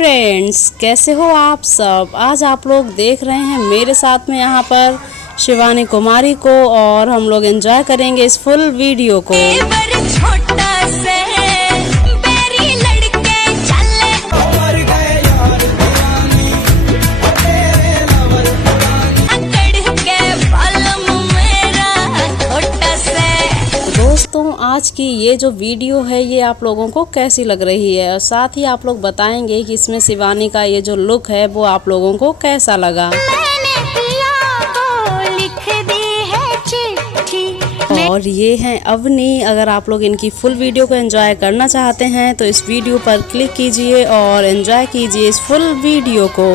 Friends, कैसे हो आप सब। आज आप लोग देख रहे हैं मेरे साथ में यहाँ पर शिवानी कुमारी को, और हम लोग एंजॉय करेंगे इस फुल वीडियो को। दोस्तों, आज की ये जो वीडियो है ये आप लोगों को कैसी लग रही है, और साथ ही आप लोग बताएंगे कि इसमें शिवानी का ये जो लुक है वो आप लोगों को कैसा लगा। और ये हैं अवनी। अगर आप लोग इनकी फुल वीडियो को एंजॉय करना चाहते हैं तो इस वीडियो पर क्लिक कीजिए और एंजॉय कीजिए इस फुल वीडियो को।